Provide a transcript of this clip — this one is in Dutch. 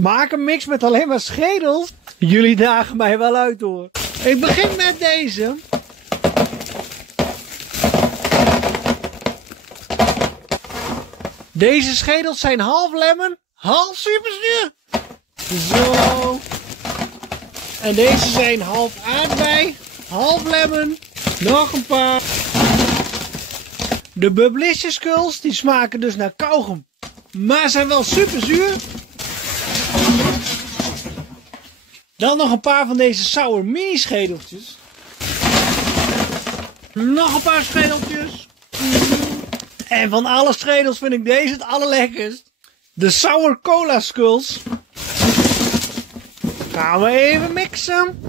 Maak een mix met alleen maar schedels. Jullie dagen mij wel uit hoor. Ik begin met deze. Deze schedels zijn half lemon, half superzuur. Zo. En deze zijn half aardbei, half lemon. Nog een paar. De Publicious Skulls die smaken dus naar kauwgom, maar zijn wel superzuur. Dan nog een paar van deze sour mini schedeltjes. Nog een paar schedeltjes. En van alle schedels vind ik deze het allerlekkerst. De Sour Cola Skulls. Gaan we even mixen.